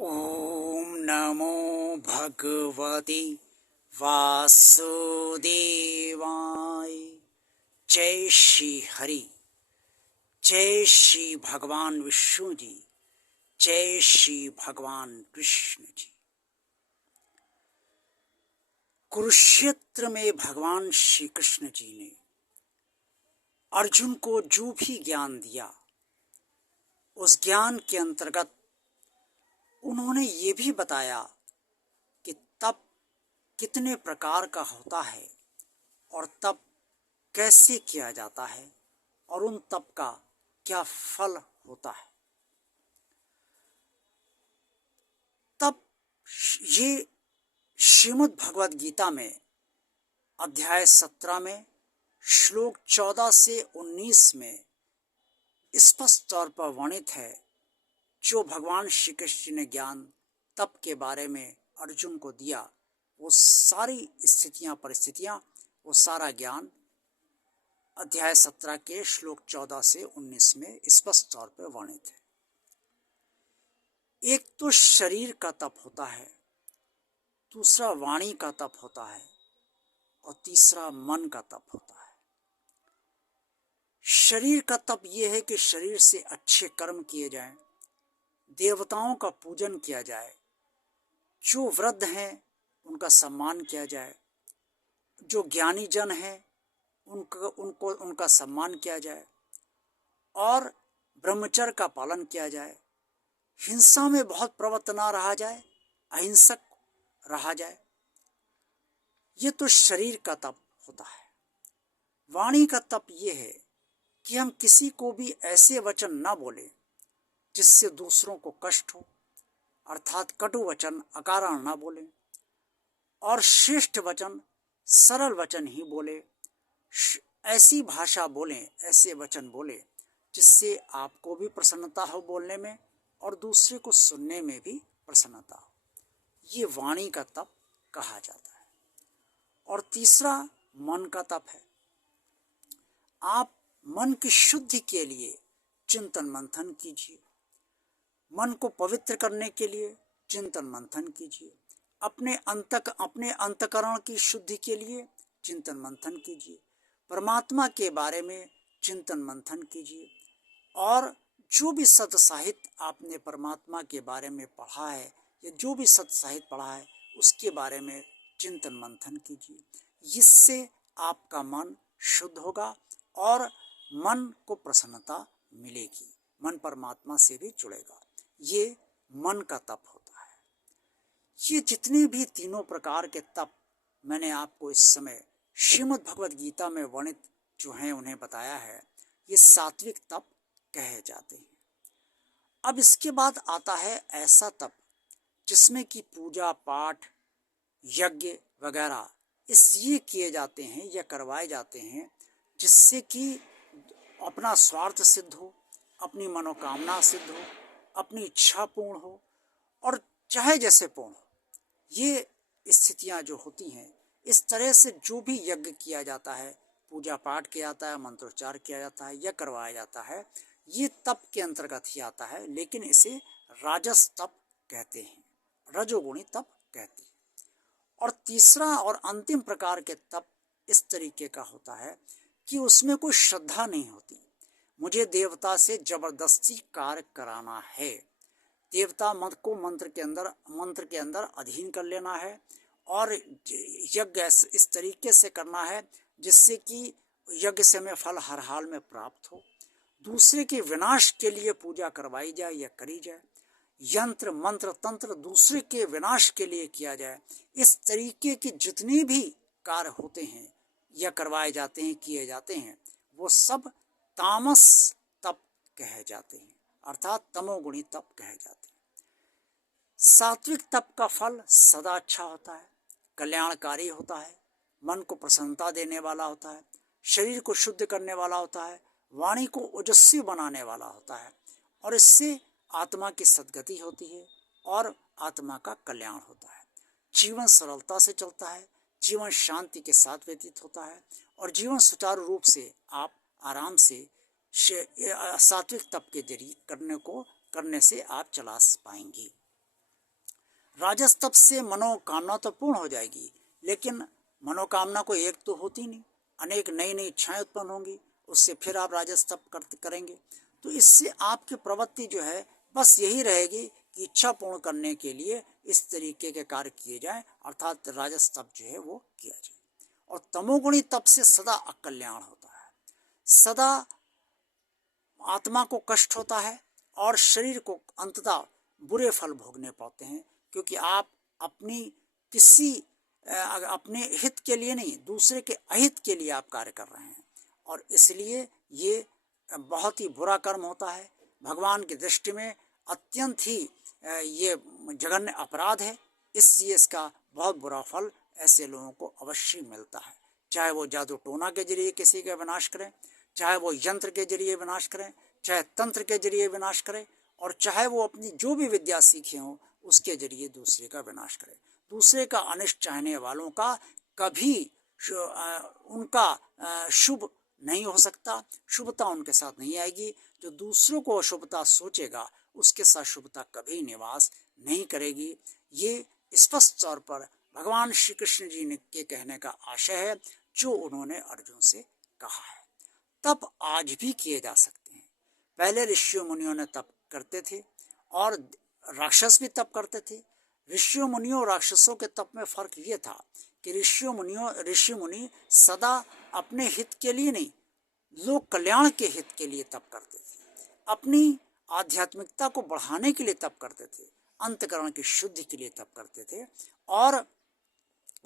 ॐ नमो भगवते वासुदेवाय। जय श्री हरि, जय श्री भगवान विष्णु जी, जय श्री भगवान कृष्ण जी। कुरुक्षेत्र में भगवान श्री कृष्ण जी ने अर्जुन को जो भी ज्ञान दिया, उस ज्ञान के अंतर्गत उन्होंने ये भी बताया कि तप कितने प्रकार का होता है और तप कैसे किया जाता है और उन तप का क्या फल होता है। तप ये श्रीमद् भगवद गीता में अध्याय 17 में श्लोक 14 से 19 में स्पष्ट तौर पर वर्णित है। जो भगवान श्री कृष्ण ने ज्ञान तप के बारे में अर्जुन को दिया, वो सारी स्थितियां परिस्थितियां, वो सारा ज्ञान अध्याय 17 के श्लोक 14 से 19 में स्पष्ट तौर पर वर्णित है। एक तो शरीर का तप होता है, दूसरा वाणी का तप होता है और तीसरा मन का तप होता है। शरीर का तप यह है कि शरीर से अच्छे कर्म किए जाएं, देवताओं का पूजन किया जाए, जो वृद्ध हैं उनका सम्मान किया जाए, जो ज्ञानी जन हैं उनका सम्मान किया जाए और ब्रह्मचर्य का पालन किया जाए। हिंसा में बहुत प्रवृत्त ना रहा जाए, अहिंसक रहा जाए। ये तो शरीर का तप होता है। वाणी का तप ये है कि हम किसी को भी ऐसे वचन ना बोले जिससे दूसरों को कष्ट हो, अर्थात कटु वचन अकारण ना बोले और श्रेष्ठ वचन सरल वचन ही बोले। ऐसी भाषा बोलें, ऐसे वचन बोले जिससे आपको भी प्रसन्नता हो बोलने में और दूसरे को सुनने में भी प्रसन्नता हो। ये वाणी का तप कहा जाता है। और तीसरा मन का तप है। आप मन की शुद्धि के लिए चिंतन मंथन कीजिए, मन को पवित्र करने के लिए चिंतन मंथन कीजिए, अपने अंतकरण की शुद्धि के लिए चिंतन मंथन कीजिए, परमात्मा के बारे में चिंतन मंथन कीजिए और जो भी सत्य साहित्य आपने परमात्मा के बारे में पढ़ा है या जो भी सत्य साहित्य पढ़ा है उसके बारे में चिंतन मंथन कीजिए। इससे आपका मन शुद्ध होगा और मन को प्रसन्नता मिलेगी, मन परमात्मा से भी जुड़ेगा। ये मन का तप होता है। ये जितने भी तीनों प्रकार के तप मैंने आपको इस समय श्रीमद् भगवद गीता में वर्णित जो हैं उन्हें बताया है, ये सात्विक तप कहे जाते हैं। अब इसके बाद आता है ऐसा तप जिसमें कि पूजा पाठ यज्ञ वगैरह इसलिए किए जाते हैं या करवाए जाते हैं जिससे कि अपना स्वार्थ सिद्ध हो, अपनी मनोकामना सिद्ध हो, अपनी इच्छा पूर्ण हो और चाहे जैसे पूर्ण हो। ये स्थितियां जो होती हैं, इस तरह से जो भी यज्ञ किया जाता है, पूजा पाठ किया जाता है, मंत्रोच्चार किया जाता है या करवाया जाता है, ये तप के अंतर्गत ही आता है। लेकिन इसे राजस तप कहते हैं, रजोगुणी तप कहते हैं। और तीसरा और अंतिम प्रकार के तप इस तरीके का होता है कि उसमें कोई श्रद्धा नहीं होती। मुझे देवता से जबरदस्ती कार्य कराना है, देवता मत को मंत्र के अंदर अधीन कर लेना है और यज्ञ इस तरीके से करना है जिससे कि यज्ञ से हमें फल हर हाल में प्राप्त हो, दूसरे के विनाश के लिए पूजा करवाई जाए या करी जाए, यंत्र मंत्र तंत्र दूसरे के विनाश के लिए किया जाए। इस तरीके के जितने भी कार्य होते हैं या करवाए जाते हैं, किए जाते हैं, वो सब तामस तप कहे जाते हैं, अर्थात तमोगुणी तप कहे जाते हैं। सात्विक तप का फल सदा अच्छा होता है, कल्याणकारी होता है, मन को प्रसन्नता देने वाला होता है, शरीर को शुद्ध करने वाला होता है, वाणी को ओजस्वी बनाने वाला होता है और इससे आत्मा की सद्गति होती है और आत्मा का कल्याण होता है। जीवन सरलता से चलता है, जीवन शांति के साथ व्यतीत होता है और जीवन सुचारू रूप से आप आराम से सात्विक तप के जरिए करने से आप चला पाएंगे। राजस तप से मनोकामना तो पूर्ण हो जाएगी, लेकिन मनोकामना को एक तो होती नहीं, अनेक नई नई इच्छाएं उत्पन्न होंगी, उससे फिर आप राजस तप करेंगे। तो इससे आपकी प्रवृत्ति जो है बस यही रहेगी कि इच्छा पूर्ण करने के लिए इस तरीके के कार्य किए जाएं, अर्थात राजस तप जो है वो किया जाए। और तमोगुणी तप से सदा अकल्याण होता है, सदा आत्मा को कष्ट होता है और शरीर को अंततः बुरे फल भोगने पड़ते हैं, क्योंकि आप अपनी किसी अपने हित के लिए नहीं, दूसरे के अहित के लिए आप कार्य कर रहे हैं, और इसलिए ये बहुत ही बुरा कर्म होता है। भगवान की दृष्टि में अत्यंत ही ये जघन्य अपराध है, इसलिए इसका बहुत बुरा फल ऐसे लोगों को अवश्य मिलता है। चाहे वो जादू टोना के जरिए किसी का विनाश करें, चाहे वो यंत्र के जरिए विनाश करें, चाहे तंत्र के जरिए विनाश करें, और चाहे वो अपनी जो भी विद्या सीखे हों उसके जरिए दूसरे का विनाश करें। दूसरे का अनिष्ट चाहने वालों का कभी उनका शुभ नहीं हो सकता, शुभता उनके साथ नहीं आएगी। जो दूसरों को अशुभता सोचेगा उसके साथ शुभता कभी निवास नहीं करेगी। ये स्पष्ट तौर पर भगवान श्री कृष्ण जी ने के कहने का आशय है जो उन्होंने अर्जुन से कहा है। तप आज भी किए जा सकते हैं। पहले ऋषियों मुनियों ने तप करते थे और राक्षस भी तप करते थे। ऋषियों मुनियों और राक्षसों के तप में फर्क ये था कि ऋषि मुनि सदा अपने हित के लिए नहीं, लोक कल्याण के हित के लिए तप करते थे, अपनी आध्यात्मिकता को बढ़ाने के लिए तप करते थे, अंतकरण की शुद्धि के लिए तप करते थे, और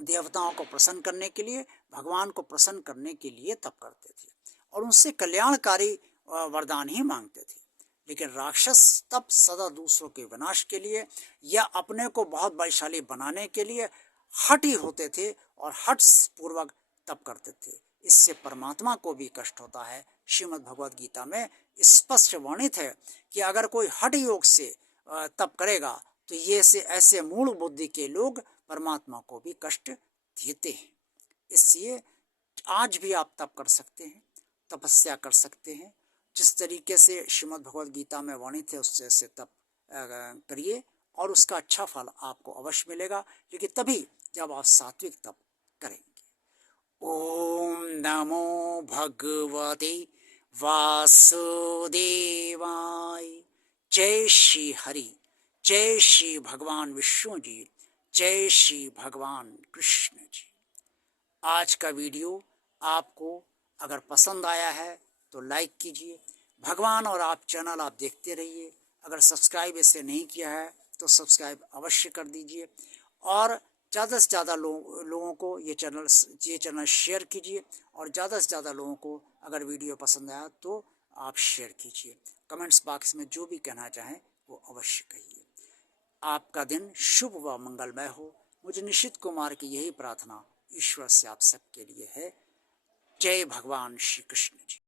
देवताओं को प्रसन्न करने के लिए, भगवान को प्रसन्न करने के लिए तप करते थे, और उनसे कल्याणकारी वरदान ही मांगते थे। लेकिन राक्षस तप सदा दूसरों के विनाश के लिए या अपने को बहुत बलशाली बनाने के लिए हठी होते थे और हठ पूर्वक तप करते थे। इससे परमात्मा को भी कष्ट होता है। श्रीमद् भगवद गीता में स्पष्ट वर्णित है कि अगर कोई हठ योग से तप करेगा तो ये से ऐसे मूल बुद्धि के लोग परमात्मा को भी कष्ट देते हैं। इसलिए आज भी आप तप कर सकते हैं, तपस्या कर सकते हैं। जिस तरीके से श्रीमद् भगवद गीता में वर्णित है उससे से तप करिए और उसका अच्छा फल आपको अवश्य मिलेगा, लेकिन तभी जब आप सात्विक तप करेंगे। ओम नमो भगवते वासुदेवाय। जय श्री हरि, जय श्री भगवान विष्णु जी, जय श्री भगवान कृष्ण जी। आज का वीडियो आपको अगर पसंद आया है तो लाइक कीजिए। भगवान और आप चैनल आप देखते रहिए। अगर सब्सक्राइब इसे नहीं किया है तो सब्सक्राइब अवश्य कर दीजिए, और ज़्यादा से ज़्यादा लोगों को ये चैनल शेयर कीजिए, और ज़्यादा से ज़्यादा लोगों को अगर वीडियो पसंद आया तो आप शेयर कीजिए। कमेंट्स बॉक्स में जो भी कहना चाहें वो अवश्य कहिए। आपका दिन शुभ व मंगलमय हो। मुझे निशित कुमार की यही प्रार्थना ईश्वर से आप सबके लिए है। जय भगवान श्री कृष्ण जी।